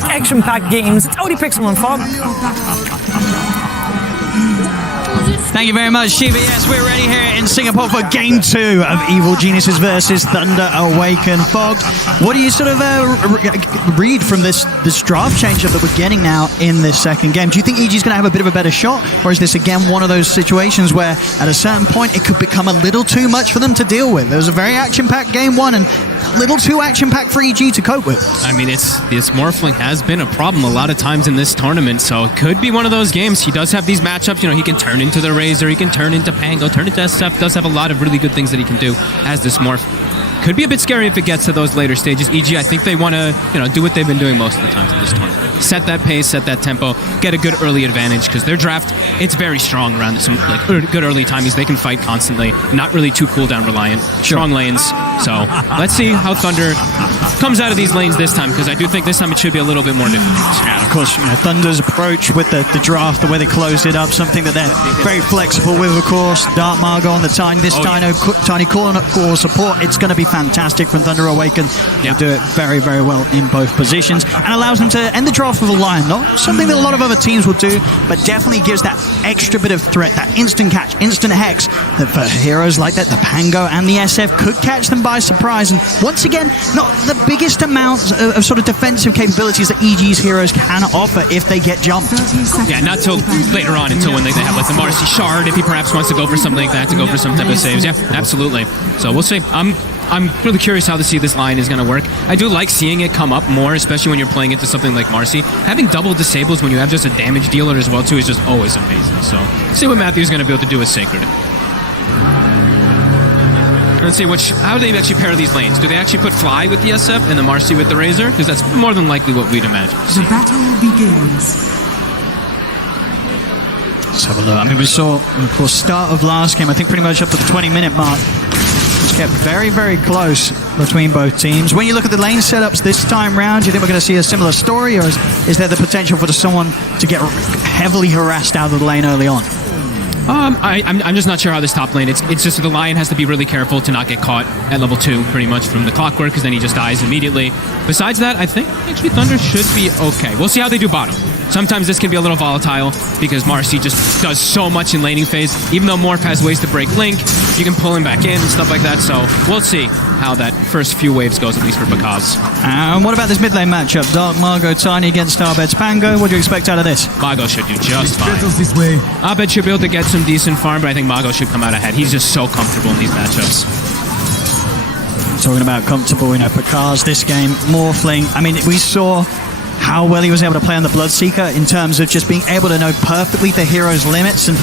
like action-packed games, it's only Pixel and Fog. Thank you very much, Shiva. Yes, we're ready here in Singapore for Game 2 of Evil Geniuses versus Thunder Awaken. Fog, what do you sort of read from this draft change-up that we're getting now in this second game? Do you think EG's going to have a bit of a better shot, or is this again one of those situations where at a certain point it could become a little too much for them to deal with? There was a very action-packed Game 1 and a little too action-packed for EG to cope with. I mean, this Morphling has been a problem a lot of times in this tournament, so it could be one of those games. He does have these matchups, you know, he can turn into the Razor, he can turn into Pango, turn into SF, does have a lot of really good things that he can do as this Morph. Could be a bit scary if it gets to those later stages. EG, I think they want to, you know, do what they've been doing most of the times in this tournament. Set that pace, set that tempo, get a good early advantage, because their draft, it's very strong around some like good early timings. They can fight constantly, not really too cooldown reliant. Strong lanes. So let's see how Thunder comes out of these lanes this time, because I do think this time it should be a little bit more difficult. Yeah, of course, you know, Thunder's approach with the draft, the way they closed it up, something that they're very flexible with, of course. Dark Margo on the tiny, tiny corner support. It's going to be fantastic from Thunder Awaken. They do it very, very well in both positions and allows them to end the draft with a Lion. Not something that a lot of other teams will do, but definitely gives that extra bit of threat, that instant catch, instant hex, that for heroes like that, the Pango and the SF could catch them by surprise. And once again, not the biggest amount of sort of defensive capabilities that EG's heroes can offer if they get jumped. Yeah, not till later on, until when they have like the Marcy Shard, if he perhaps wants to go for something like that, to go for some type of saves. Yeah, absolutely. So we'll see. I'm really curious how to see this line is going to work. I do like seeing it come up more, especially when you're playing into something like Marcy. Having double disables when you have just a damage dealer as well too is just always amazing. So see what Matthew's going to be able to do with Sacred. Let's see how they actually pair these lanes. Do they actually put Fly with the SF and the Marcy with the Razor? Because that's more than likely what we'd imagine. The battle begins. Let's have a look. I mean, we saw, of course, start of last game, I think pretty much up to the 20-minute mark. It's kept very, very close between both teams. When you look at the lane setups this time round, do you think we're going to see a similar story, or is there the potential for someone to get heavily harassed out of the lane early on? I'm just not sure how this top lane. It's just the Lion has to be really careful to not get caught at level 2 pretty much from the clockwork, because then he just dies immediately. Besides that, I think actually Thunder should be okay. We'll see how they do bottom. Sometimes this can be a little volatile because Marcy just does so much in laning phase. Even though Morph has ways to break Link, you can pull him back in and stuff like that. So we'll see how that first few waves goes, at least for Bakaz. And what about this mid lane matchup? Dark Margo Tiny against Starbed's Pango. What do you expect out of this? Mago should do just fine. Abed should be able to get some decent farm, but I think Mago should come out ahead. He's just so comfortable in these matchups. Talking about comfortable, you know, Bakaz this game, Morphling. I mean, we saw how well he was able to play on the Bloodseeker in terms of just being able to know perfectly the hero's limits. And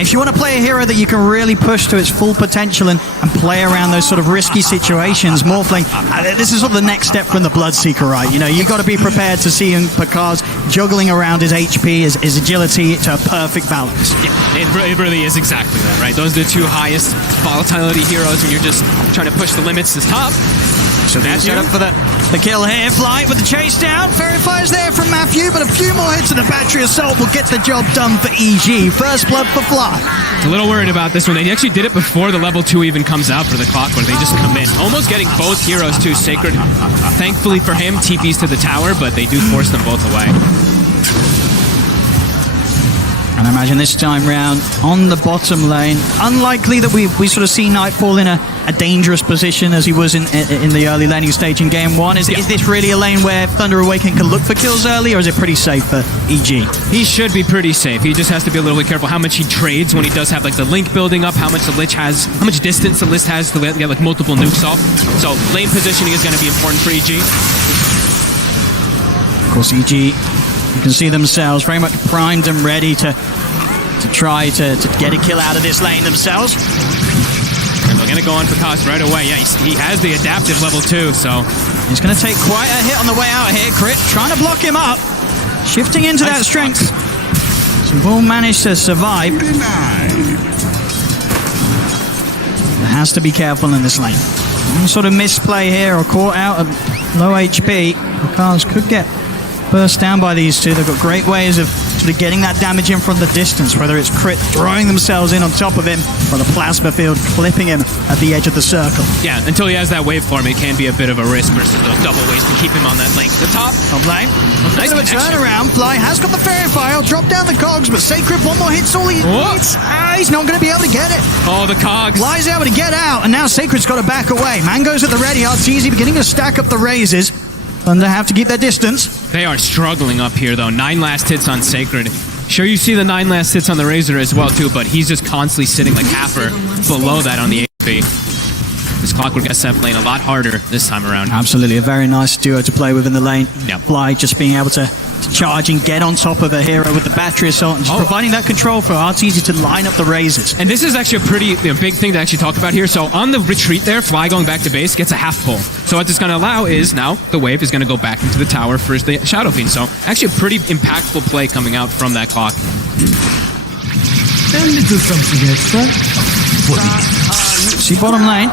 if you want to play a hero that you can really push to its full potential and play around those sort of risky situations, Morphling, this is sort of the next step from the Bloodseeker, right? You know, you've got to be prepared to see Bakaz juggling around his HP, his agility to a perfect balance. Yeah, it really is exactly that, right? Those are the two highest volatility heroes when you're just trying to push the limits to the top. So that's set up for the kill here. Flight with the chase down. Fairy Fire's there from Matthew, but a few more hits of the Battery Assault will get the job done for EG. First blood for Fly. A little worried about this one. They actually did it before the level 2 even comes out for the Clockwork. They just come in. Almost getting both heroes too. Sacred, thankfully for him, TPs to the tower, but they do force them both away. And I imagine this time round on the bottom lane, unlikely that we sort of see Nightfall in a dangerous position as he was in the early laning stage in game 1. Is this really a lane where Thunder Awaken can look for kills early, or is it pretty safe for EG? He should be pretty safe. He just has to be a little bit careful how much he trades when he does have like the Link building up, how much the Lich has, how much distance the Lich has to get like multiple nukes off. So lane positioning is going to be important for EG. Of course, EG, you can see themselves very much primed and ready to try to get a kill out of this lane themselves. And they're going to go on for Cost right away. Yeah, he has the adaptive level 2, so he's going to take quite a hit on the way out here. Crit trying to block him up, shifting into that strength. So will manage to survive. Has to be careful in this lane. Some sort of misplay here or caught out at low HP. The cars could get burst down by these two. They've got great ways of sort of getting that damage in from the distance, whether it's crit throwing themselves in on top of him or the plasma field clipping him at the edge of the circle. Yeah, until he has that waveform, it can be a bit of a risk versus those double waves to keep him on that link. The top. Top lane. Nice Bit of a turnaround. Fly has got the fairy fire. Drop down the cogs, but Sacred one more hit's all he needs. He's not going to be able to get it. Oh, the cogs. Fly's able to get out, and now Sacred's got to back away. Mango's at the ready. Arteezy beginning to stack up the raises. Thunder have to keep their distance. They are struggling up here, though. 9 last hits on Sacred. Sure, you see the 9 last hits on the Razor as well, too, but he's just constantly sitting like half or below that on the HP. This Clockwork SF lane a lot harder this time around. Absolutely, a very nice duo to play with in the lane. Yep. Fly just being able to charge and get on top of a hero with the battery assault and just providing that control for Arteezy to line up the razors. And this is actually a pretty big thing to actually talk about here. So on the retreat there, Fly going back to base gets a half pull. So what this is going to allow is now the wave is going to go back into the tower for the Shadow Fiend. So actually a pretty impactful play coming out from that clock. A little something extra. See bottom lane.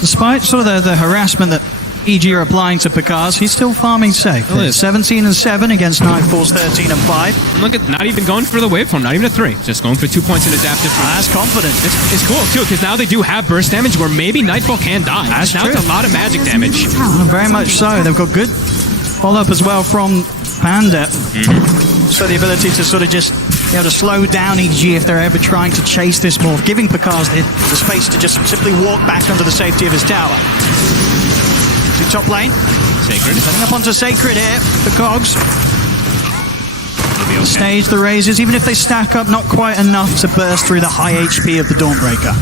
Despite sort of the harassment that EG are applying to Picard, he's still farming safe. 17-7 against Nightfall's 13-5. Look at not even going for the waveform, not even a 3. Just going for 2 points in adaptive. That's confident. It's cool too, because now they do have burst damage where maybe Nightfall can die. That's now true. it's a lot of magic damage. Very much so. They've got good follow-up as well from Panda. So the ability to sort of just be able to slow down EG if they're ever trying to chase this morph, giving Picard the space to just simply walk back under the safety of his tower. To top lane. Sacred. Setting up onto Sacred here for Cogs. Okay. Stage the razors, even if they stack up, not quite enough to burst through the high HP of the Dawnbreaker.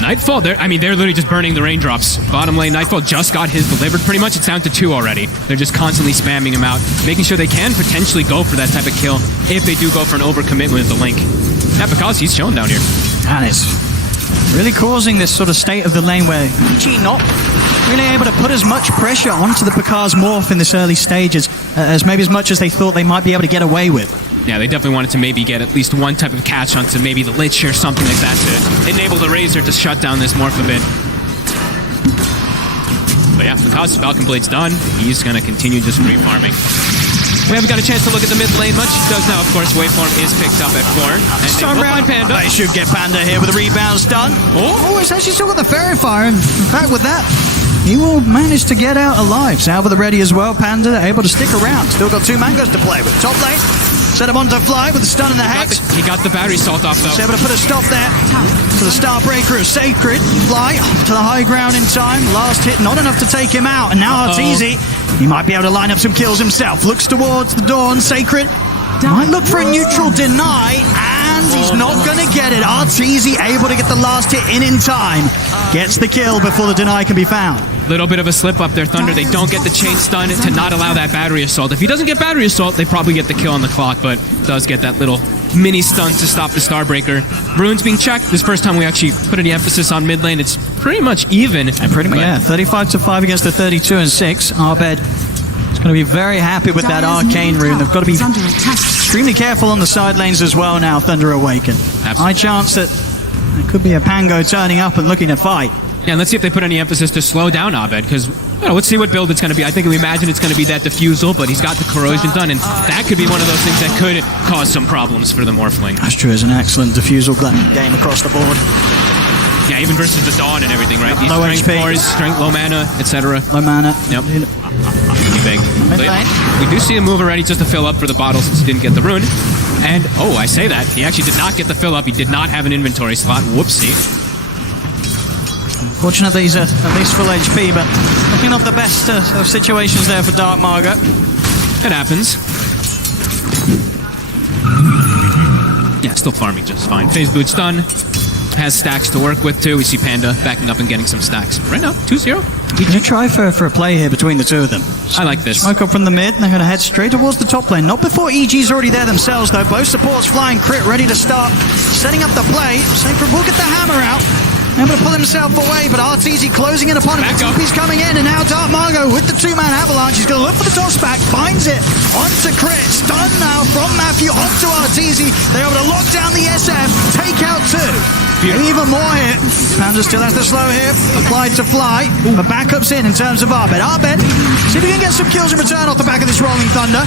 Nightfall, they're literally just burning the raindrops. Bottom lane, Nightfall just got his delivered pretty much. It's down to 2 already. They're just constantly spamming him out, making sure they can potentially go for that type of kill if they do go for an overcommitment with the link. Yeah, because he's chilling down here. And it's really causing this sort of state of the lane where EG not really able to put as much pressure onto the Picard's morph in this early stages as maybe as much as they thought they might be able to get away with. Yeah, they definitely wanted to maybe get at least one type of catch onto maybe the Lich or something like that to enable the Razor to shut down this morph a bit. But yeah, because Falcon Blade's done, he's going to continue just free farming. We haven't got a chance to look at the mid lane much. He does now, of course. Waveform is picked up at 4. And they will find Panda. They should get Panda here with the rebounds done. Oh, it's actually still got the Fairy Fire. In fact, with that, he will manage to get out alive. Salva the ready as well. Panda able to stick around. Still got 2 mangoes to play with. Top lane. Set him onto Fly with the stun and the hex. He got the battery salt off, though. He's able to put a stop there to the Starbreaker of Sacred. Fly to the high ground in time. Last hit, not enough to take him out. And now Arteezy, he might be able to line up some kills himself. Looks towards the Dawn. Sacred might look for a neutral deny, and he's not going to get it. Arteezy able to get the last hit in time. Gets the kill before the deny can be found. Little bit of a slip up there, Thunder. They don't get the chain stun to not allow that battery assault. If he doesn't get battery assault, they probably get the kill on the clock, but does get that little mini stun to stop the Starbreaker. Runes being checked. This first time we actually put any emphasis on mid lane. It's pretty much even. And pretty much, yeah. 35-5 against the 32-6. Arbed is going to be very happy with that arcane rune. They've got to be extremely careful on the side lanes as well now, Thunder Awaken. Absolutely. High chance that there could be a Pango turning up and looking to fight. Yeah, and let's see if they put any emphasis to slow down Abed, because let's see what build it's going to be. I think we imagine it's going to be that diffusal, but he's got the corrosion done, and that could be one of those things that could cause some problems for the Morphling. That's true. It's an excellent diffusal game across the board. Yeah, even versus the Dawn and everything, right? Low HP. Force, strength, low mana, etc. Low mana. Yep. Pretty big. Mid So, lane. we do see a move already just to fill up for the bottle since he didn't get the rune. And, I say that. He actually did not get the fill up. He did not have an inventory slot. Whoopsie. Fortunately, he's at least full HP, but looking not the best of situations there for Dark Margot. It happens. Yeah, still farming just fine. Phase Boot's done. Has stacks to work with, too. We see Panda backing up and getting some stacks. But right now, 2-0. You can try for a play here between the two of them. I like this. Smoke up from the mid, and they're going to head straight towards the top lane. Not before EG's already there themselves, though. Both supports flying crit, ready to start setting up the play. Sacred will get the hammer out. Able to pull himself away, but Arteezy closing in upon him. He's coming in, and now Dark Margot with the 2-man avalanche. He's going to look for the toss back, finds it, onto crit. Stun now from Matthew onto Arteezy. They're able to lock down the SF, take out 2. Maybe even more here. Panda still has the slow hit. Applied to fly. But backup's in terms of Abed. Abed, see if we can get some kills in return off the back of this Rolling Thunder.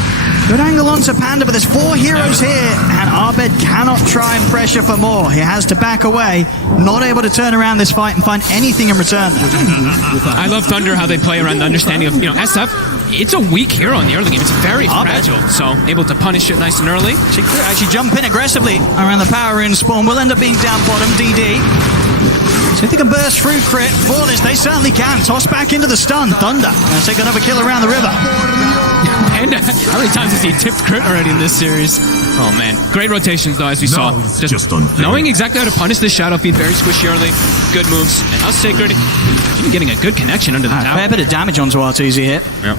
Good angle onto Panda, but there's 4 heroes here. And Abed cannot try and pressure for more. He has to back away. Not able to turn around this fight and find anything in return there. I love Thunder, how they play around the understanding of, SF, it's a weak hero in the early game. It's very fragile, so able to punish it nice and early. She could actually jump in aggressively around the power rune spawn. Will end up being down bottom, DD. See if they can burst through crit. For this, they certainly can. Toss back into the stun. Thunder gonna take another kill around the river. And how many times has he tipped crit already in this series? Oh man, great rotations though, as we saw. Just knowing exactly how to punish this Shadow Fiend, very squishy early, good moves, and now Sacred even getting a good connection under the tower. Fair bit of damage onto Arteezy here. Yep.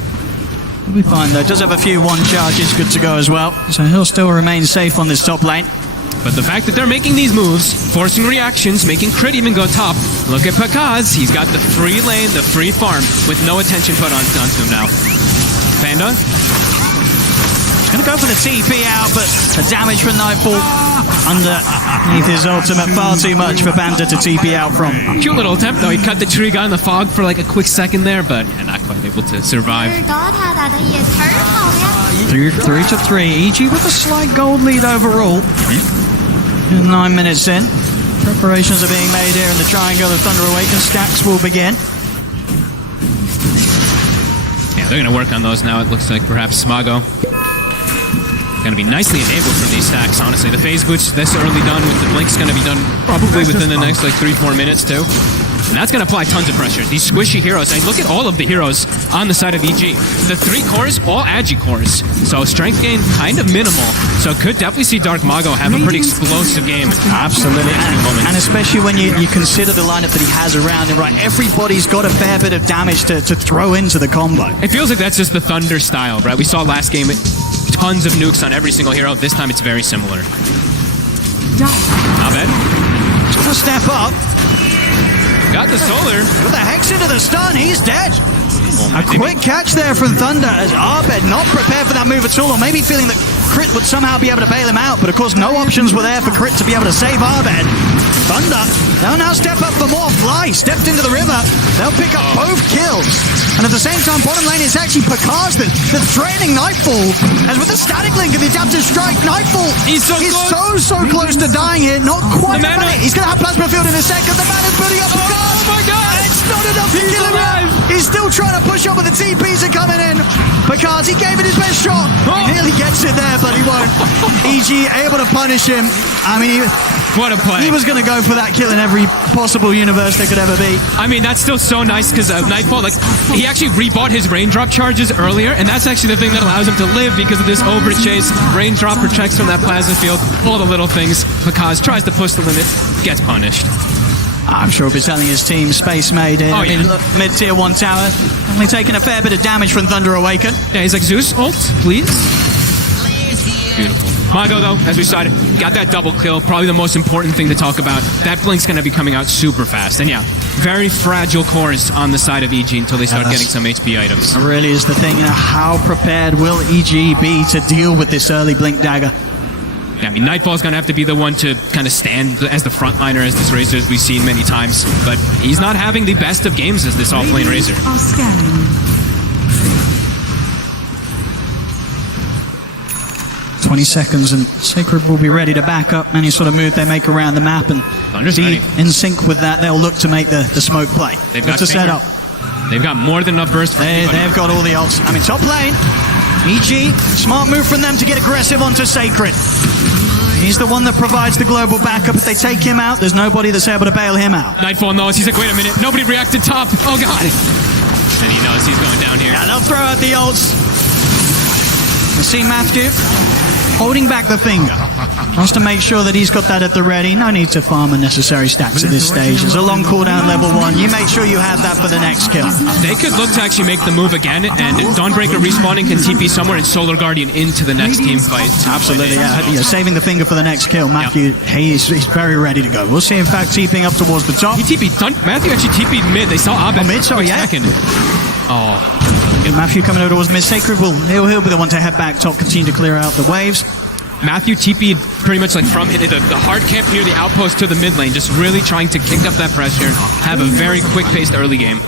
He'll be fine though. Does have a few 1 charges, good to go as well. So he'll still remain safe on this top lane. But the fact that they're making these moves, forcing reactions, making crit even go top. Look at Pakaz, he's got the free lane, the free farm, with no attention put onto him now. Panda? Gonna go for the TP out, but the damage from Nightfall underneath his ultimate, far too much for Panda to TP out from. Cute little attempt though, he cut the tree, got in the fog for like a quick second there, but not quite able to survive. 3-3. EG with a slight gold lead overall. 9 minutes in. Preparations are being made here in the triangle. The Thunder Awaken stacks will begin. Yeah, they're going to work on those now. It looks like perhaps Smago going to be nicely enabled from these stacks, honestly. The phase boots this early done with the blink's going to be done probably within the next like 3-4 minutes too. And that's going to apply tons of pressure. These squishy heroes, and look at all of the heroes on the side of EG. The 3 cores, all Agi cores. So strength gain kind of minimal. So could definitely see Dark Mago have a pretty explosive game. Absolutely. And especially when you consider the lineup that he has around him, right? Everybody's got a fair bit of damage to throw into the combo. It feels like that's just the Thunder style, right? We saw last game tons of nukes on every single hero. This time it's very similar. Not bad. He's gonna step up. Got the solar. With the hex into the stun, he's dead. Oh, a quick catch there from Thunder as Abed not prepared for that move at all, or maybe feeling that Crit would somehow be able to bail him out, but of course no options were there for Crit to be able to save Abed. Thunder, they'll now step up for more. Fly stepped into the river. They'll pick up both kills. And at the same time, bottom lane is actually Pakaz that's draining Nightfall. As with the static link and the adaptive strike, Nightfall is so close to dying here. Not quite. He's going to have Plasma Field in a second. The man is building up Pakaz. Oh my god! It's not enough to kill him yet. He's still trying to push up, but the TPs are coming in. Pakaz, he gave it his best shot. He nearly gets it there, but he won't. EG able to punish him. I mean, what a play. He was going to go for that kill in every possible universe there could ever be. I mean, that's still so nice because Nightfall, like, he actually rebought his raindrop charges earlier, and that's actually the thing that allows him to live because of this overchase. Raindrop protects from that plasma field, all the little things. Pakaz tries to push the limit, gets punished. I'm sure he'll be telling his team Space Maid here. Oh, yeah. I mean, look, mid-tier 1 tower, only taking a fair bit of damage from Thunder Awaken. Yeah, he's like, Zeus, ult, please. Beautiful. Mago, though, as we saw, got that double kill. Probably the most important thing to talk about. That blink's going to be coming out super fast. And yeah, very fragile cores on the side of EG until they start getting some HP items. It really is the thing. How prepared will EG be to deal with this early blink dagger? Yeah, I mean, Nightfall's going to have to be the one to kind of stand as the frontliner, as this Razor, as we've seen many times. But he's not having the best of games as this off-lane Razor. 20 seconds and Sacred will be ready to back up any sort of move they make around the map, and be in sync with that. They'll look to make the smoke play. They've got to set up. They've got more than enough burst for They've got all the ults. I mean, top lane, EG, smart move from them to get aggressive onto Sacred. He's the one that provides the global backup. If they take him out, there's nobody that's able to bail him out. Nightfall knows. He's like, wait a minute, nobody reacted top. Oh god. And he knows he's going down here. Yeah, they'll throw out the ults. You see Matthew holding back the finger. Wants to make sure that he's got that at the ready. No need to farm unnecessary stacks at this stage. There's a long cooldown level 1. You make sure you have that for the next kill. They could look to actually make the move again, and Dawnbreaker respawning can TP somewhere and Solar Guardian into the next team fight. Absolutely, yeah. Saving the finger for the next kill. Matthew, he's very ready to go. We'll see, in fact, TPing up towards the top. He TP'd. Matthew actually TP'd mid. They saw Abed. Oh, mid, sorry, yeah. Second. Oh. Matthew coming over towards mid. Sacred he'll be the one to head back top, continue to clear out the waves. Matthew TP'd pretty much like from the hard camp near the outpost to the mid lane, just really trying to kick up that pressure, have a very quick-paced early game.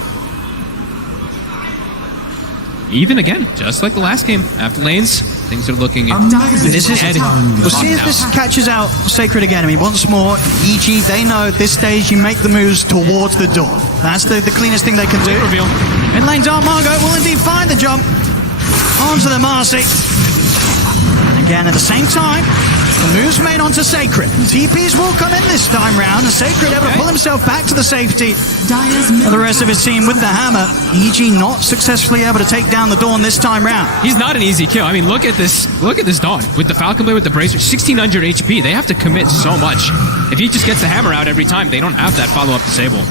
Even again, just like the last game, after lanes, things are looking this is dead. We'll see if this catches out Sacred again. I mean, once more, EG, they know at this stage you make the moves towards the door. That's the cleanest thing they can do. Reveal. Mid lane Dark Margot will indeed find the jump onto the Marcy. And again, at the same time, the moves made onto Sacred. TPs will come in this time round, and Sacred able to pull himself back to the safety of the rest of his team with the hammer. EG not successfully able to take down the Dawn this time round. He's not an easy kill. I mean, look at this Dawn with the Falcon Blade with the Bracer, 1600 HP. They have to commit so much. If he just gets the hammer out every time, they don't have that follow-up disable.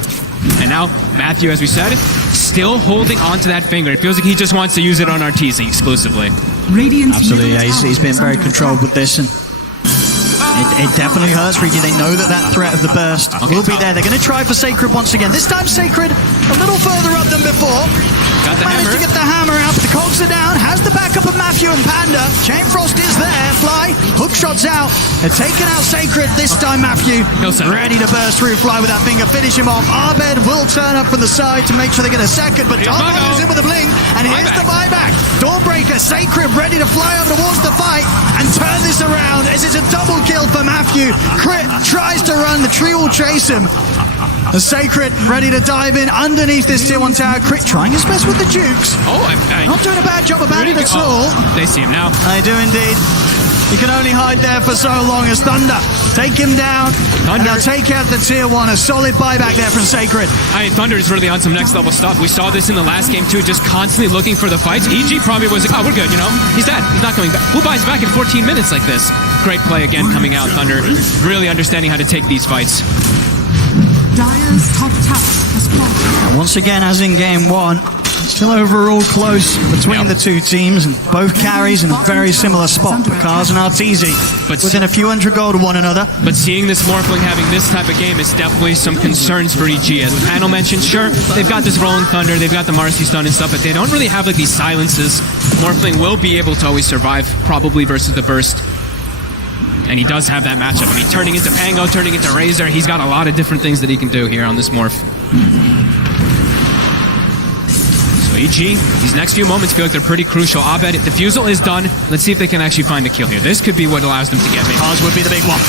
And now Matthew, as we said, still holding on to that finger. It feels like he just wants to use it on Arteezy exclusively. Absolutely, yeah. He's been very controlled with this, and it definitely hurts for EG. They know that threat of the burst will be there. They're going to try for Sacred once again. This time Sacred a little further up than before. Got the Managed hammer. to get the hammer out, but the cogs are down. Has the backup of Matthew and Panda. Chain Frost is there. Fly. Hook shots out. They're taking out Sacred. This time Matthew ready to burst through Fly with that finger. Finish him off. Arbed will turn up from the side to make sure they get a second, but Dawn is in with a blink, and here's the buyback. Dawnbreaker, Sacred ready to fly over towards the fight and turn this around as it's a double kill for Matthew. Crit tries to run. The tree will chase him. The Sacred ready to dive in underneath this tier 1 tower. Crit trying his best with the Dukes. Not doing a bad job about it at all. They see him now. They do indeed. He can only hide there for so long as Thunder take him down. And they'll take out the tier 1. A solid buyback there from Sacred. Thunder is really on some next level stuff. We saw this in the last game too, just constantly looking for the fights. EG probably was like, oh, we're good, you know? He's dead. He's not coming back. Who buys back in 14 minutes like this? Great play again coming out. Thunder really understanding how to take these fights. Dire's top tower has fallen. Once again, as in game 1, still overall close between the two teams, and both carries in a very similar spot. Bakaz and Arteezy within a few hundred gold of one another. But seeing this Morphling having this type of game is definitely some concerns for EG. As the panel mentioned, sure, they've got this Rolling Thunder, they've got the Marcy Stun and stuff, but they don't really have like these silences. Morphling will be able to always survive, probably versus the Burst. And he does have that matchup. I mean, turning into Pango, turning into Razor, he's got a lot of different things that he can do here on this Morph. So EG, these next few moments feel like they're pretty crucial. Abed, Diffusal is done. Let's see if they can actually find a kill here. This could be what allows them to get me. Ours would be the big one.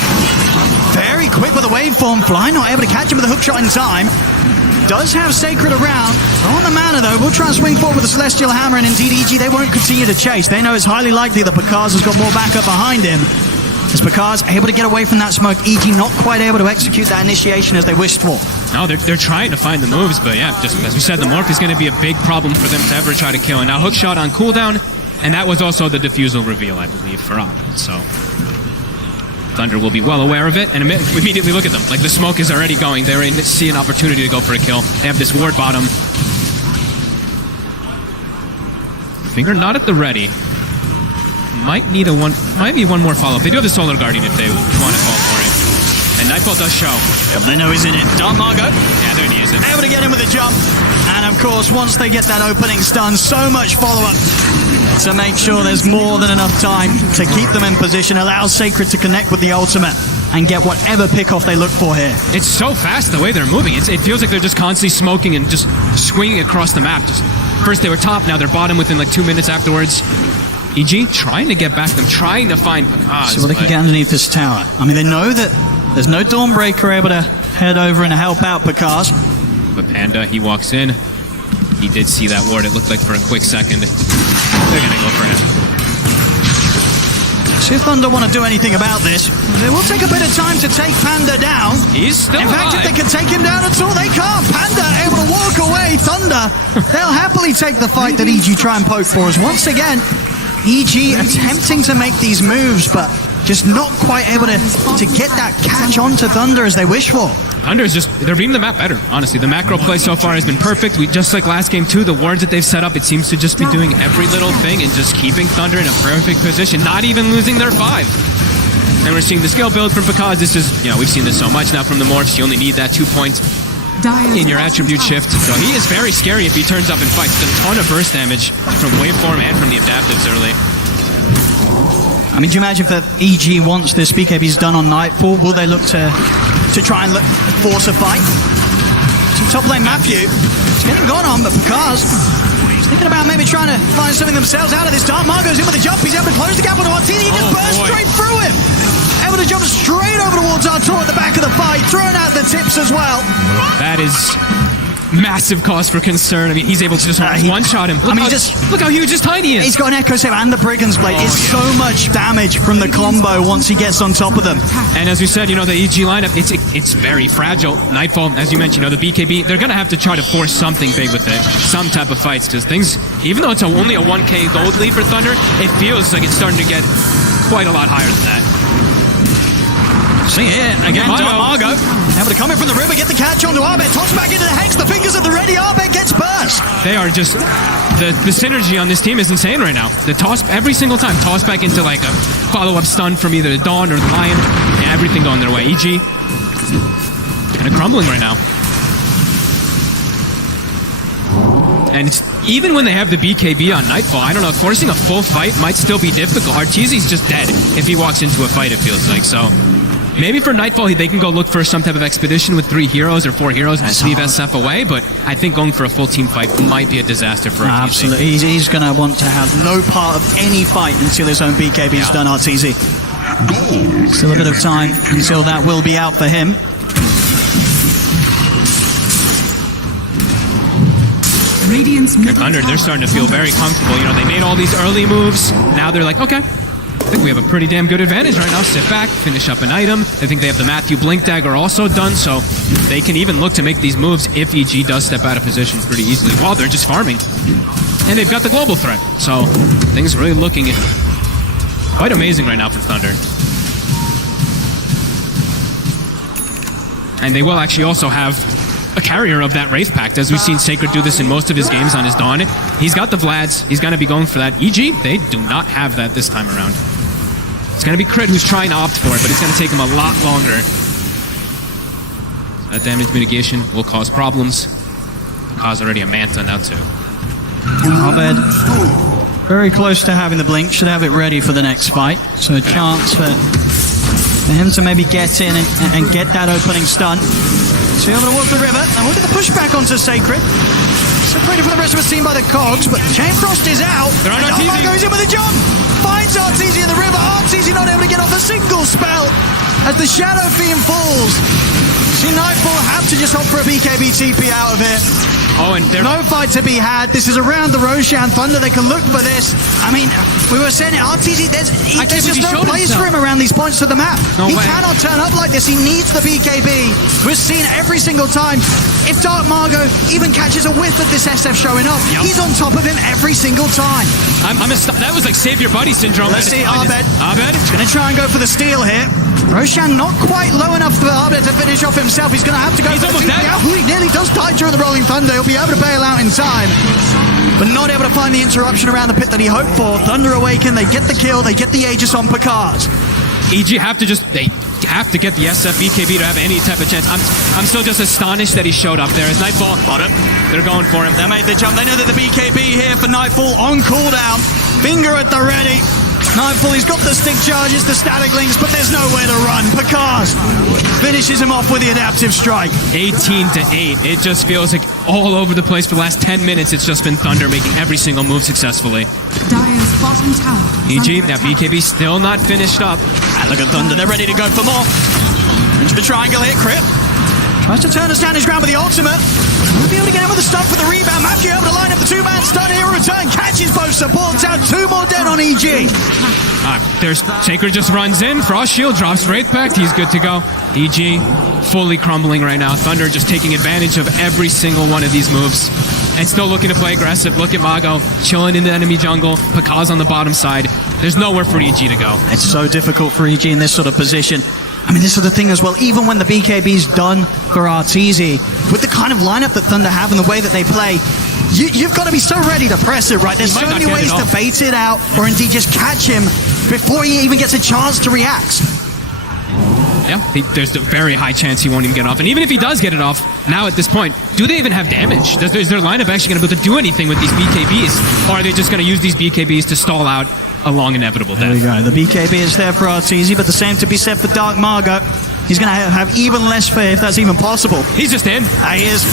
Very quick with the waveform. Fly not able to catch him with a hook shot in time. Does have Sacred around. On the mana, though, will try and swing forward with the Celestial Hammer, and indeed EG, they won't continue to chase. They know it's highly likely that Bakaz has got more backup behind him. As Bakaz able to get away from that smoke, EG not quite able to execute that initiation as they wished for. No, they're trying to find the moves, but yeah, just as we said, the Morph is going to be a big problem for them to ever try to kill. And now hook shot on cooldown, and that was also the Diffusal reveal, I believe, for Abed. So Thunder will be well aware of it, and immediately look at them. Like, the smoke is already going. They're in to see an opportunity to go for a kill. They have this ward bottom. Finger not at the ready. Might be one more follow-up. They do have the Solar Guardian if they want to call for it. And Nightfall does show. Yep, they know he's in it. Dark Margot. Yeah, there he is. Able to get him with a jump. And of course, once they get that opening stun, so much follow-up to make sure there's more than enough time to keep them in position, allows Sacred to connect with the ultimate and get whatever pick-off they look for here. It's so fast the way they're moving. It feels like they're just constantly smoking and just swinging across the map. Just first they were top, now they're bottom within like 2 minutes afterwards. EG trying to get back them, trying to find Bakaz. See what they can get underneath this tower. I mean, they know that there's no Dawnbreaker able to head over and help out Bakaz. But Panda, he walks in. He did see that ward, it looked like for a quick second. They're going to go for him. See if Thunder want to do anything about this. They will take a bit of time to take Panda down. He's still In fact, alive. if they can take him down at all, they can't. Panda able to walk away. Thunder, they'll happily take the fight that EG try and poke for us. Once again, EG attempting to make these moves, but just not quite able to get that catch onto Thunder as they wish for. Thunder's they're reading the map better, honestly. The macro play so far has been perfect. Just like last game too, the wards that they've set up, it seems to just be doing every little thing and just keeping Thunder in a perfect position, not even losing their 5. And we're seeing the skill build from Bakaz. This is, we've seen this so much now from the Morphs. You only need that 2 points in your attribute shift. So he is very scary if he turns up and fights. A ton of burst damage from waveform and from the adaptives early. I mean, do you imagine that EG once this BKB's done on Nightfall, will they look to try and force a fight? So top lane Matthew, it's getting gone on, but Picard thinking about maybe trying to find something themselves out of this. Dark Margo's in with a jump. He's able to close the gap on Artini. He just burst straight through him. Able to jump straight over towards Artur at the back of the fight. Throwing out the tips as well. That is massive cause for concern. I mean, he's able to just one-shot him. Look how huge his Tiny is. He's got an Echo Save and the Brigand's Blade. It's so much damage from the combo once he gets on top of them. And as we said, the EG lineup, it's very fragile. Nightfall, as you mentioned, the BKB, they're going to have to try to force something big with it. Some type of fights, because things, even though it's only a 1k gold lead for Thunder, it feels like it's starting to get quite a lot higher than that. See here, again, Margo able to come in from the river, get the catch onto Arbet, toss back into the Hex, the fingers at the ready, Arbet gets burst. They are just, the synergy on this team is insane right now. The toss, every single time, toss back into like a follow-up stun from either the Dawn or the Lion, yeah, everything going their way. EG, kind of crumbling right now. And it's, even when they have the BKB on Nightfall, I don't know, forcing a full fight might still be difficult. Arteezy's just dead if he walks into a fight, it feels like, so... Maybe for Nightfall, they can go look for some type of expedition with 3 heroes or 4 heroes and just leave SF away, but I think going for a full team fight might be a disaster for Arteezy. Absolutely. He's going to want to have no part of any fight until his own BKB's done, Arteezy. Still a bit of time until that will be out for him. Thunder, they're starting to feel very comfortable. They made all these early moves. Now they're like, okay, I think we have a pretty damn good advantage right now. Sit back, finish up an item. I think they have the Matthew Blink Dagger also done, so they can even look to make these moves if EG does step out of position pretty easily while they're just farming. And they've got the global threat, so things are really looking quite amazing right now for Thunder. And they will actually also have a carrier of that Wraith Pact, as we've seen Sacred do this in most of his games on his Dawn. He's got the Vlads, he's going to be going for that. EG, they do not have that this time around. It's going to be Crit who's trying to opt for it, but it's going to take him a lot longer. That damage mitigation will cause problems. Cause already a Manta now too. Abed, very close to having the Blink, should have it ready for the next fight. So a chance for him to maybe get in and get that opening stun. So you're able to walk the river, and look at the pushback onto Sacred. Separated from the rest of the team by the Cogs, but Chain Frost is out. They're on Arteezy. Goes in with a jump. Finds Arteezy in the river. Arteezy not able to get off a single spell as the Shadow Fiend falls. See, Nightfall have to just hope for a BKB TP out of it. Oh, and no fight to be had. This is around the Roshan Thunder. They can look for this. I mean, we were saying it, Arteezy, there's just no place for him around these points of the map. He cannot turn up like this. He needs the BKB. We're seeing every single time. If Dark Margo even catches a whiff of this SF showing up, he's on top of him every single time. That was like Save Your Buddy syndrome. Let's see Abed. Abed? He's going to try and go for the steal here. Roshan not quite low enough for Abed to finish off himself. He's going to have to go for the TP out. He nearly does die during the Rolling Thunder. He'll be able to bail out in time, but not able to find the interruption around the pit that he hoped for. Thunder Awaken, they get the kill, they get the Aegis on Picard. EG they have to get the SF BKB to have any type of chance. I'm still just astonished that he showed up there. As Nightfall, they're going for him. They made the jump. They know that the BKB here for Nightfall on cooldown. Finger at the ready. Nightfall, he's got the stick charges, the static links, but there's nowhere to run. Picard finishes him off with the adaptive strike. 18-8. It just feels like all over the place for the last 10 minutes. It's just been Thunder making every single move successfully. Dire's bottom tower. EG, that BKB still not finished up. And look at Thunder, they're ready to go for more. Into the triangle here, Crip. Tries to turn us down his ground with the ultimate. We'll be able to get him with the stun for the rebound. Matthew able to line up the 2-man stun here. Return, catches both supports out. 2 more dead on EG. There's Sacred just runs in. Frost Shield drops Wraith Pact. He's good to go. EG fully crumbling right now. Thunder just taking advantage of every single one of these moves. And still looking to play aggressive. Look at Mago chilling in the enemy jungle. Picard's on the bottom side. There's nowhere for EG to go. It's so difficult for EG in this sort of position. I mean, this is the thing as well, even when the BKB's done for Arteezy, with the kind of lineup that Thunder have and the way that they play, you've got to be so ready to press it, right? There's so many ways to bait it out, or indeed just catch him before he even gets a chance to react. Yeah, there's a very high chance he won't even get off. And even if he does get it off, now at this point, do they even have damage? Is their lineup actually going to be able to do anything with these BKBs? Or are they just going to use these BKBs to stall out a long, inevitable There we death. go. The BKB is there for Arteezy, but the same to be said for Dark Margot. He's going to have even less fear if that's even possible. He's just in. He is.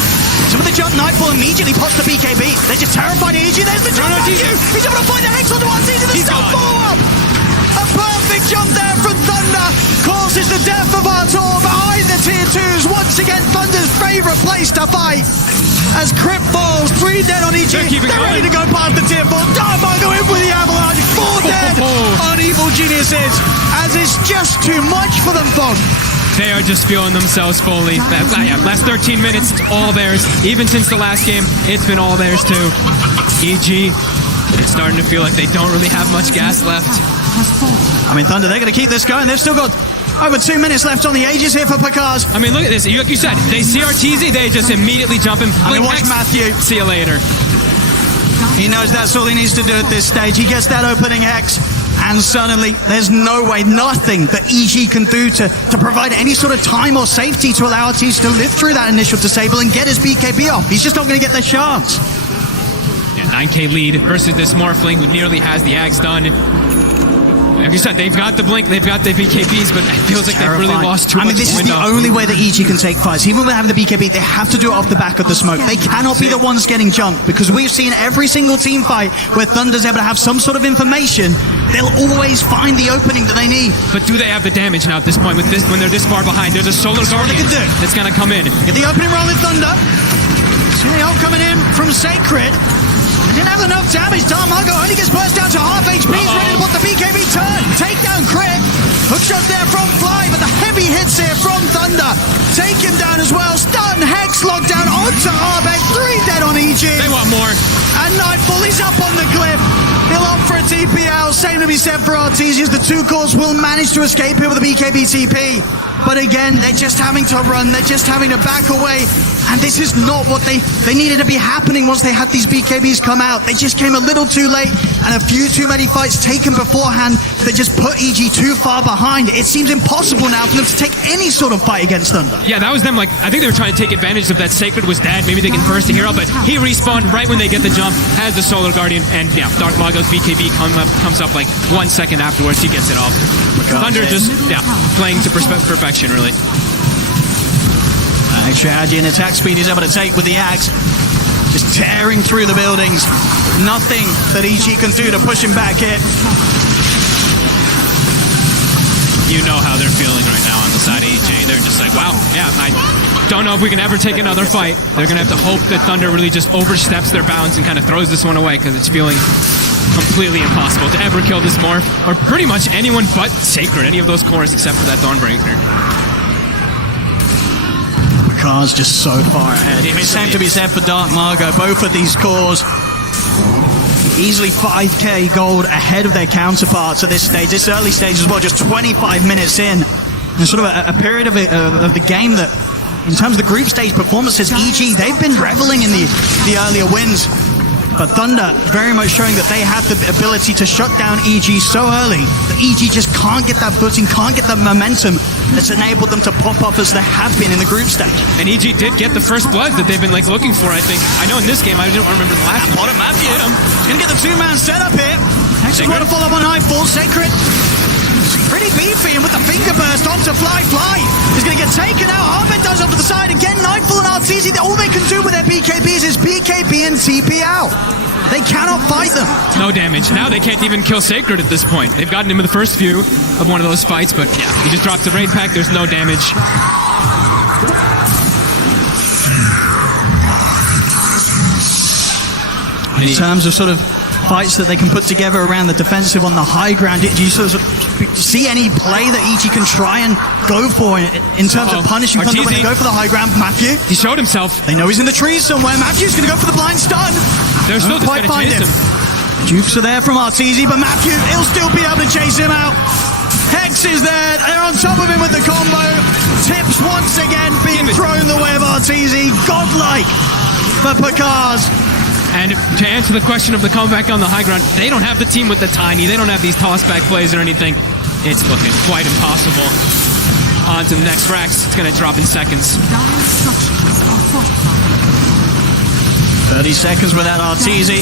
So with the jump, Nightfall immediately pops the BKB. They're just terrified of EG. There's the jump. No, He's able to find the Hex onto Arteezy. The He's stun gone. follow-up. A perfect jump there from Thunder causes the death of Artur behind the tier 2s. Once again, Thunder's favourite place to fight. As Crypt falls, 3 dead on EG. They're ready to go past the tier 4. Dark Margot in with the avalanche. 4 dead on Evil Geniuses. As it's just too much for them, Fog. They are just feeling themselves fully. Last 13 minutes, it's all theirs. Even since the last game, it's been all theirs too. EG, it's starting to feel like they don't really have much gas left. I mean, Thunder, they're going to keep this going. They've still got over 2 minutes left on the Aegis here for Pakaz. I mean, look at this. Like you said, they see Arteezy, they just immediately jump him. I mean, Blink watch X, Matthew. See you later. He knows that's all he needs to do at this stage. He gets that opening Hex, and suddenly there's no way, nothing that EG can do to provide any sort of time or safety to allow Arteezy to live through that initial disable and get his BKB off. He's just not going to get the chance. Yeah, 9k lead versus this Morphling who nearly has the Ags done. Like you said, they've got the Blink, they've got the BKBs, but it feels like they've really lost too much. I mean, this is the only way that EG can take fights. Even with having the BKB, they have to do it off the back of the smoke. They cannot be the ones getting jumped, because we've seen every single team fight where Thunder's able to have some sort of information. They'll always find the opening that they need. But do they have the damage now at this point with this when they're this far behind? There's a Solar Guardian they can do. that's going to come in. Get the opening roll in Thunder. See the ult coming in from Sacred. They didn't have enough damage. Dark Margot only gets burst down to half HP. He's ready to put the BKB turn. Takedown crit. Hookshot there from Fly, but the heavy hits here from Thunder take him down as well. Stun, Hex locked down onto Arbeck. 3 dead on EG. They want more. And Nightfall is up on the cliff. He'll opt for a TPL. Same to be said for Arteezy, as the 2 cores will manage to escape here with a BKB TP. But again, they're just having to run. They're just having to back away. And this is not what they needed to be happening once they had these BKBs come out. They just came a little too late, and a few too many fights taken beforehand that just put EG too far behind. It seems impossible now for them to take any sort of fight against Thunder. Yeah, that was them. Like, I think they were trying to take advantage of that Sacred was dead. Maybe they can burst the hero, but he respawned right when they get the jump, has the Solar Guardian, and yeah, Dark Margot's BKB comes up like 1 second afterwards. He gets it off. Thunder just, playing to perfection, really. Extra agi and attack speed he's able to take with the axe. Just tearing through the buildings. Nothing that EG can do to push him back here. You know how they're feeling right now on the side of EG. They're just like, wow, yeah, I don't know if we can ever take another fight. They're going to have to hope that Thunder really just oversteps their bounds and kind of throws this one away, because it's feeling completely impossible to ever kill this Morph, or pretty much anyone but Sacred, any of those cores except for that Dawnbreaker. Car's just so far ahead. It's same to be said for Dark Margot. Both of these cores easily 5k gold ahead of their counterparts at this stage. This early stage as well, just 25 minutes in. And sort of a period of the game that, in terms of the group stage performances, EG, they've been reveling in the earlier wins. But Thunder very much showing that they have the ability to shut down EG so early that EG just can't get that footing, can't get that momentum that's enabled them to pop off as they have been in the group stage. And EG did get the first blood that they've been like looking for, I think. I know in this game, I don't remember the last one. Bottom Matthew. He's going to get the 2-man setup here. Actually, want to follow up on Nightfall. Sacred. Pretty beefy, and with the finger burst onto Fly. He's going to get taken out. Arbeck does over the side again. Nightfall and Arteezy, all they can do with their BKBs is BKB and TP out. They cannot fight them. No damage. Now they can't even kill Sacred at this point. They've gotten him in the first few of one of those fights, but yeah, he just dropped the raid pack. There's no damage. In terms of sort of fights that they can put together around the defensive on the high ground, do you sort of see any play that EG can try and go for in terms of punishing Thunder when they go for the high ground? Matthew, he showed himself. They know he's in the trees somewhere. Matthew's going to go for the blind stun. They're still just going to chase him. Jukes are there from Arteezy, but Matthew, he'll still be able to chase him out. Hex is there. They're on top of him with the combo. Tips once again being thrown the way of Arteezy. Godlike for Pakaz. And to answer the question of the comeback on the high ground, they don't have the team with the tiny. They don't have these toss-back plays or anything. It's looking quite impossible. On to the next Rex. It's going to drop in seconds. 30 seconds without Arteezy.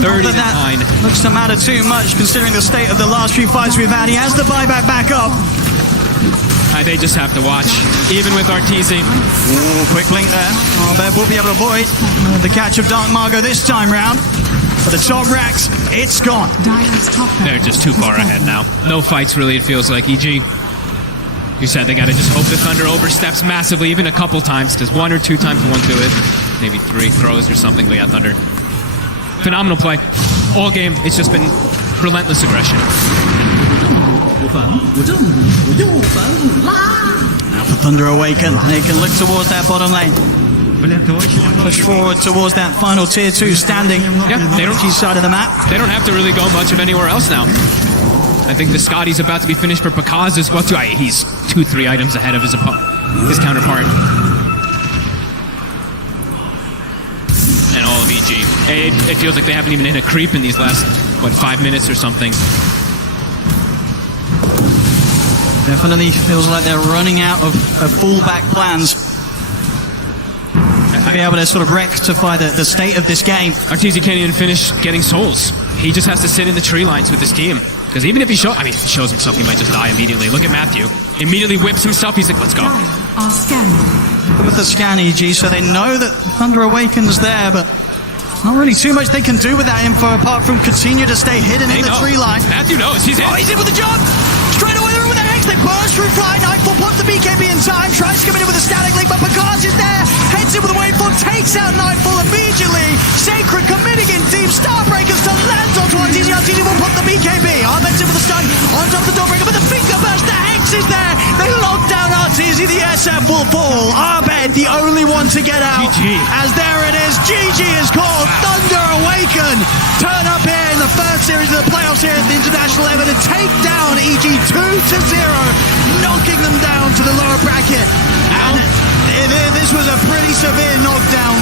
30 to that 9. looks to matter too much considering the state of the last few fights we've had. He has the buyback back up. They just have to watch, even with Arteezy. Ooh, quick blink there. Oh, Bev will be able to avoid the catch of Dark Margot this time round. But the top racks, it's gone. Dire's top They're just too far ahead now. No fights really, it feels like. EG, you said they got to just hope the Thunder oversteps massively, even a couple times, because 1 or 2 times won't do it. Maybe 3 throws or something, but yeah, Thunder. Phenomenal play. All game, it's just been relentless aggression. Now for Thunder Awaken, they can look towards that bottom lane. Push forward towards that final tier 2 standing. Yeah, they don't Each side of the map. They don't have to really go much of anywhere else now. I think the Scotty's about to be finished for Pakaz as well too. He's 2-3 items ahead of his counterpart. And all of EG. It feels like they haven't even hit a creep in these last, 5 minutes or something. Definitely feels like they're running out of fallback plans to be able to sort of rectify the state of this game. Arteezy can't even finish getting souls. He just has to sit in the tree lines with his team. Because even if he if he shows himself, he might just die immediately. Look at Matthew. Immediately whips himself. He's like, let's go. are scanning. With the scan EG, so they know that Thunder Awaken's there, but not really too much they can do with that info apart from continue to stay hidden in the tree line. Matthew knows. He's in. Oh, he's in with the jump! Straight away they're with the Hex. They burst through Fly. Nightfall puts the BKB in time. Tries to come in with a static link, but Pakaz is there. Heads in with a wavefall, takes out Nightfall immediately. Sacred committing in deep. Starbreakers to land onto Arteezy. Arteezy will put the BKB. Arbett's in with the stun. On top of the Doorbreaker, but the finger burst. The Hex is there. They lock down Arteezy. The SF will fall. Arbed, the only one to get out. GG. As there it is. GG is called. Wow. Thunder Awaken. Turn up here in the first series of the playoffs here at the International level and take down EG 2-0, knocking them down to the lower bracket. And this was a pretty severe knockdown.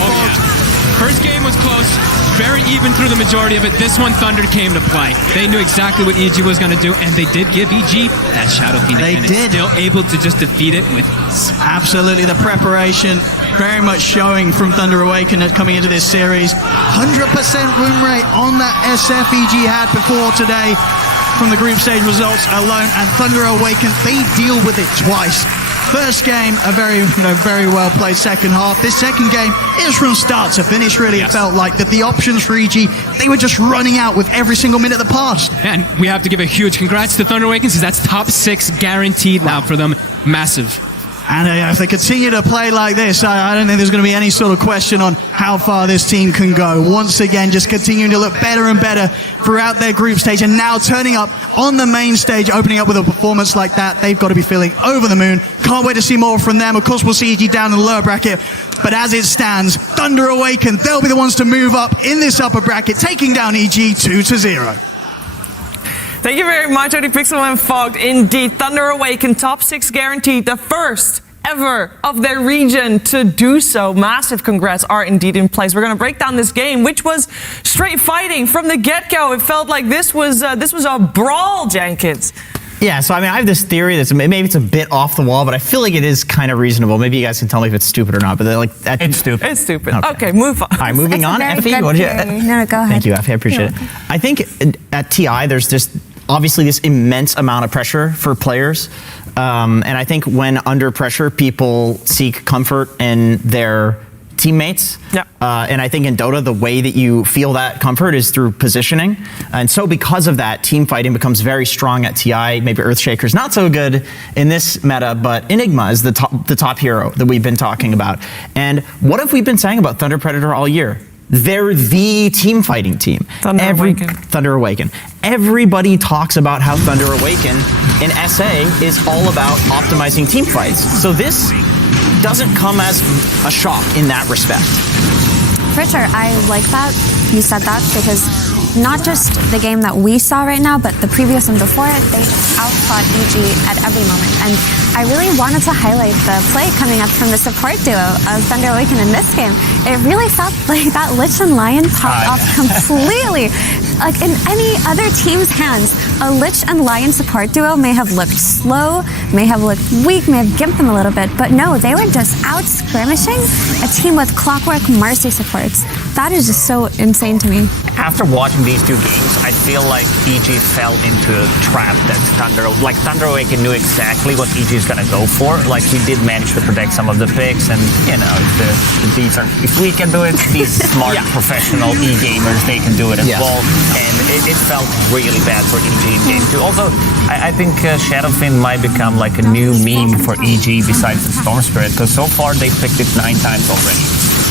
First game was close, very even through the majority of it. This one, Thunder came to play. They knew exactly what EG was going to do, and they did give EG that Shadow Phoenix. They did. Still able to just defeat it with ease. Absolutely, the preparation very much showing from Thunder Awaken coming into this series. 100% win rate on that SF EG had before today from the group stage results alone, and Thunder Awaken, they deal with it twice. First game, a very well played second half. This second game is from start to finish, really. It felt like that the options for EG, they were just running out with every single minute that passed. And we have to give a huge congrats to Thunder Awakens, because that's top 6 guaranteed now for them. Massive. And if they continue to play like this, I don't think there's going to be any sort of question on how far this team can go. Once again, just continuing to look better and better throughout their group stage, and now turning up on the main stage, opening up with a performance like that. They've got to be feeling over the moon. Can't wait to see more from them. Of course, we'll see EG down in the lower bracket. But as it stands, Thunder Awaken, they'll be the ones to move up in this upper bracket, taking down EG 2-0. Thank you very much, Odie Pixel and Fogged. Indeed, Thunder Awaken, top 6 guaranteed, the first ever of their region to do so. Massive congrats are indeed in place. We're going to break down this game, which was straight fighting from the get-go. It felt like this was a brawl, Jenkins. Yeah, so I mean, I have this theory that's maybe it's a bit off the wall, but I feel like it is kind of reasonable. Maybe you guys can tell me if it's stupid or not. But It's stupid. It's stupid. Okay, move on. All right, moving on. Effie, what did you? No, go ahead. Thank you, Effie. I appreciate it. I think at TI, there's just obviously this immense amount of pressure for players. And I think when under pressure, people seek comfort in their teammates. Yeah. And I think in Dota, the way that you feel that comfort is through positioning. And so because of that, team fighting becomes very strong at TI. Maybe Earthshaker's not so good in this meta, but Enigma is the top hero that we've been talking about. And what have we been saying about Thunder Predator all year? They're the team fighting team. Thunder Awaken. Everybody talks about how Thunder Awaken in SA is all about optimizing team fights. So this doesn't come as a shock in that respect. For sure, I like that you said that, because not just the game that we saw right now, but the previous one before it, they outfought EG at every moment. And I really wanted to highlight the play coming up from the support duo of Thunder Awaken in this game. It really felt like that Lich and Lion popped off completely. Like in any other team's hands, a Lich and Lion support duo may have looked slow, may have looked weak, may have gimped them a little bit, but no, they were just out skirmishing a team with Clockwork Marcy supports. That is just so insane to me. After watching these two games, I feel like EG fell into a trap that Thunder Awaken knew exactly what EG is gonna go for. Like he did manage to protect some of the picks, and you know, if we can do it, these smart professional e-gamers, they can do it as well. And it felt really bad for EG in game 2. Also, I think Shadowfin might become like a new meme for EG besides the Storm Spirit, because so far they picked it 9 times already.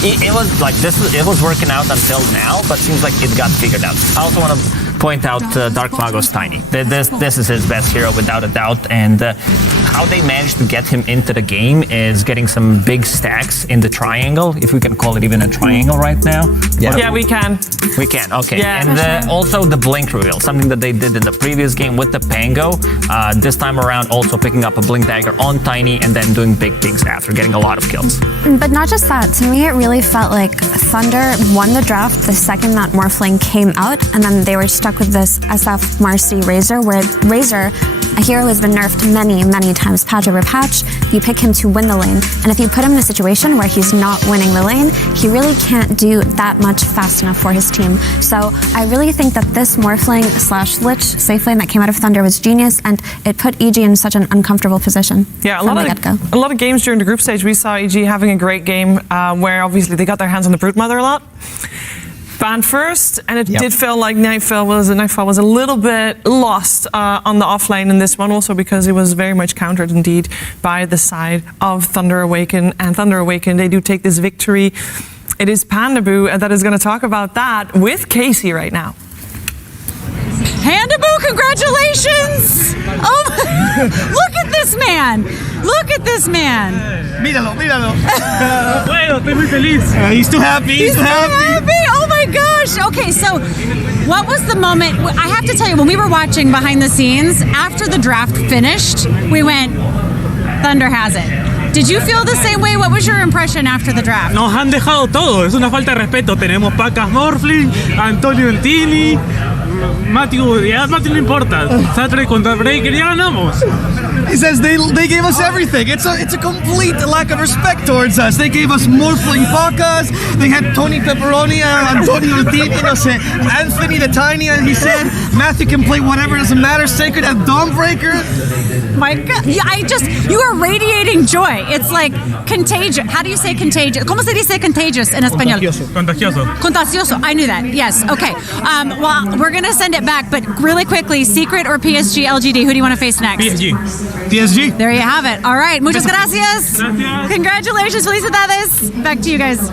It was like it was working out until now, but seems like it got figured out. I also want to point out Dark Mago's Tiny. This is his best hero without a doubt, and how they managed to get him into the game is getting some big stacks in the triangle, if we can call it even a triangle right now. Yeah, we can. We can, okay. Yeah. And also the blink reveal, something that they did in the previous game with the Pango. This time around also picking up a blink dagger on Tiny and then doing big things after, getting a lot of kills. But not just that, to me it really felt like Thunder won the draft the second that Morphling came out, and then they were stuck with this SF Marcy Razor, where Razor, a hero who's been nerfed many, many times, patch over patch, you pick him to win the lane. And if you put him in a situation where he's not winning the lane, he really can't do that much fast enough for his team. So I really think that this Morphling / Lich safe lane that came out of Thunder was genius, and it put EG in such an uncomfortable position. Yeah, a lot of games during the group stage, we saw EG having a great game where obviously they got their hands on the Brute Mother a lot. Banned first, and it did feel like Nightfall was a little bit lost on the offlane in this one, also because it was very much countered indeed by the side of Thunder Awaken. And Thunder Awaken, they do take this victory. It is Pandaboo that is going to talk about that with Casey right now. Pandaboo, congratulations! Oh, look at this man! Look at this man! Míralo, míralo. Bueno, estoy muy feliz. He's too happy. He's so happy! Oh my gosh! Okay, so what was the moment? I have to tell you, when we were watching behind the scenes, after the draft finished, we went, Thunder has it. Did you feel the same way? What was your impression after the draft? Nos han dejado todo, es una falta de respeto. Tenemos Pacas Morphling, Antonio Entini, Matthew, ya Matthew no importa. Satre contra Breaker, ya ganamos. He says they gave us everything. It's a complete lack of respect towards us. They gave us Morphling Pacas. They had Tony Pepperoni and Antonio Tini, no sé, Anthony the Tiny, and he said Matthew can play whatever, doesn't matter. Sacred and Dawnbreaker. My God, yeah, you are radiating joy. It's like contagious. How do you say contagious? ¿Cómo se dice contagious in español? Contagioso. Contagioso. I knew that. Yes. Okay. Well, we're gonna send it back, but really quickly, Secret or PSG LGD? Who do you want to face next? PSG. There you have it. All right. Muchas gracias. Congratulations, felicidades. Back to you guys.